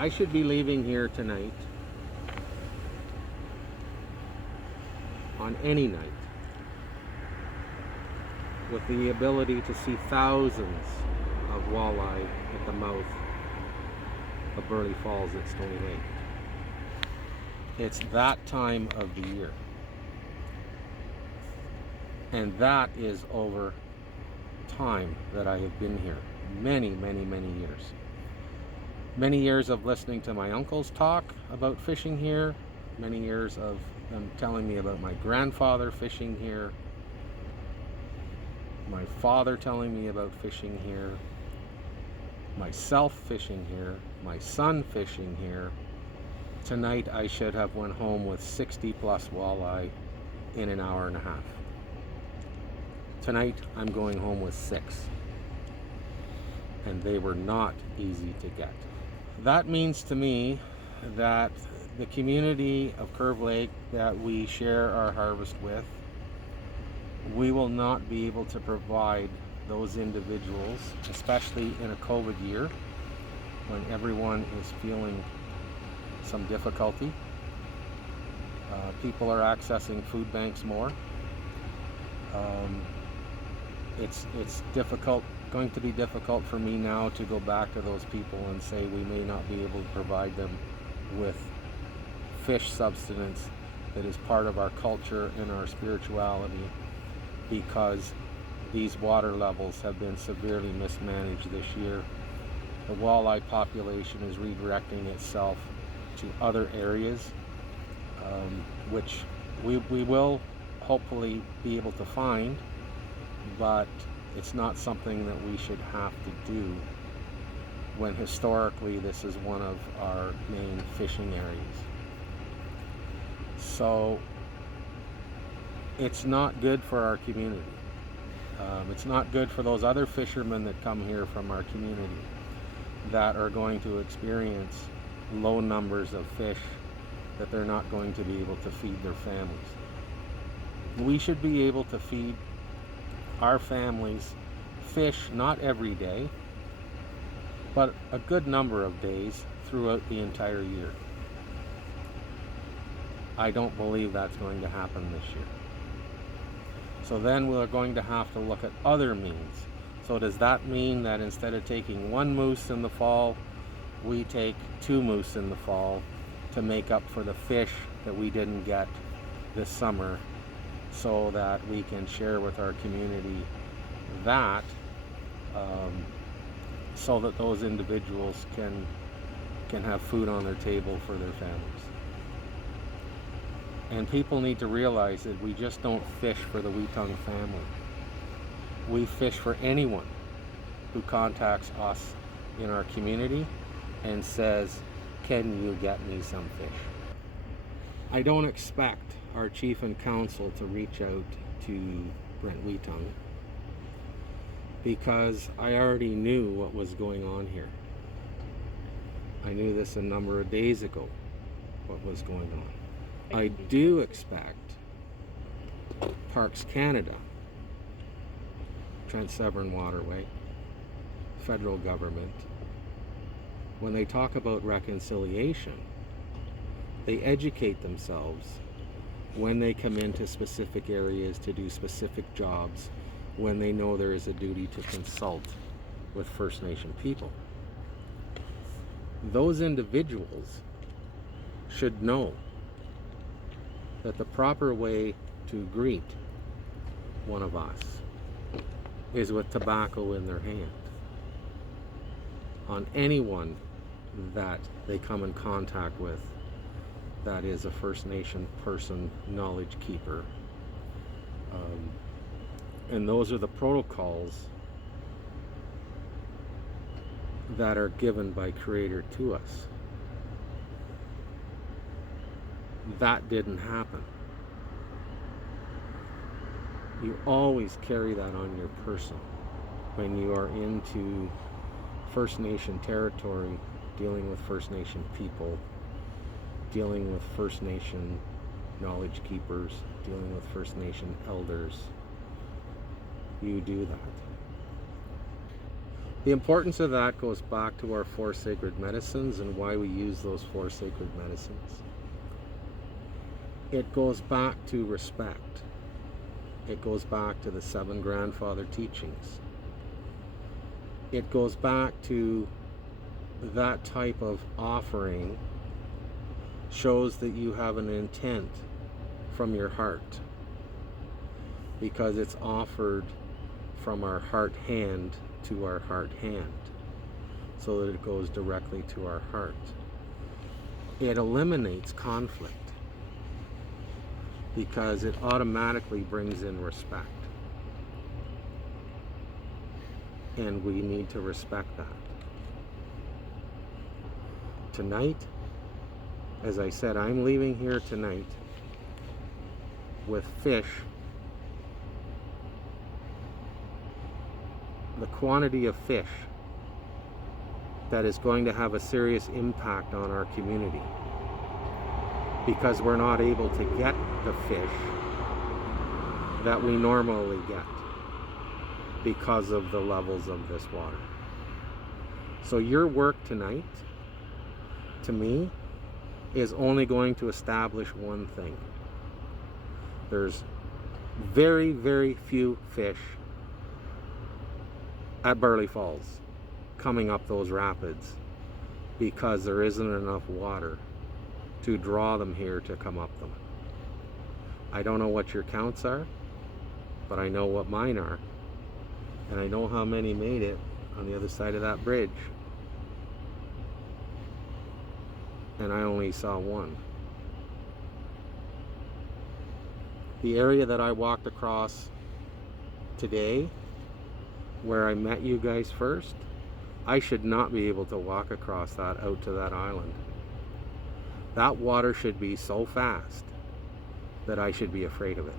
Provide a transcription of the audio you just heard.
I should be leaving here tonight on any night with the ability to see thousands of walleye at the mouth of Burleigh Falls at Stony Lake. It's that time of the year. And that is over time that I have been here. Many, many, many years. Many years of listening to my uncles talk about fishing here. Many years of them telling me about my grandfather fishing here. My father telling me about fishing here. Myself fishing here. My son fishing here. Tonight I should have went home with 60 plus walleye in an hour and a half. Tonight I'm going home with 6. And they were not easy to get. That means to me that the community of Curve Lake that we share our harvest with, we will not be able to provide those individuals, especially in a COVID year when everyone is feeling some difficulty. People are accessing food banks more. It's difficult, going to be difficult for me now to go back to those people and say we may not be able to provide them with fish substance that is part of our culture and our spirituality, because these water levels have been severely mismanaged this year. The walleye population is redirecting itself to other areas, which we will hopefully be able to find, but it's not something that we should have to do when historically this is one of our main fishing areas. So it's not good for our community. It's not good for those other fishermen that come here from our community that are going to experience low numbers of fish that they're not going to be able to feed their families. We should be able to feed our families fish not every day, but a good number of days throughout the entire year. I don't believe that's going to happen this year. So then we're going to have to look at other means. So does that mean that instead of taking 1 moose in the fall, we take 2 moose in the fall to make up for the fish that we didn't get this summer, so that we can share with our community that, so that those individuals can have food on their table for their families. And people need to realize that we just don't fish for the Whetung family. We fish for anyone who contacts us in our community and says, can you get me some fish? I don't expect our chief and council to reach out to Brent Whetung, because I already knew what was going on here. I knew this a number of days ago, what was going on. I do expect Parks Canada, Trent Severn Waterway, federal government, when they talk about reconciliation, they educate themselves when they come into specific areas to do specific jobs, when they know there is a duty to consult with First Nation people. Those individuals should know that the proper way to greet one of us is with tobacco in their hand. On anyone that they come in contact with that is a First Nation person, knowledge keeper. And those are the protocols that are given by Creator to us. That didn't happen. You always carry that on your person when you are into First Nation territory, dealing with First Nation people, dealing with First Nation knowledge keepers, dealing with First Nation elders. You do that. The importance of that goes back to our 4 sacred medicines and why we use those 4 sacred medicines. It goes back to respect. It goes back to the 7 grandfather teachings. It goes back to that type of offering shows that you have an intent from your heart, because it's offered from our heart hand to our heart hand, so that it goes directly to our heart. It eliminates conflict because it automatically brings in respect, and we need to respect that. Tonight, as I said, I'm leaving here tonight with fish, the quantity of fish that is going to have a serious impact on our community, because we're not able to get the fish that we normally get because of the levels of this water. So your work tonight, to me, is only going to establish one thing. There's very, very few fish at Burleigh Falls coming up those rapids because there isn't enough water to draw them here to come up them. I don't know what your counts are, but I know what mine are, and I know how many made it on the other side of that bridge, and I only saw one. The area that I walked across today, where I met you guys first, I should not be able to walk across that out to that island. That water should be so fast that I should be afraid of it.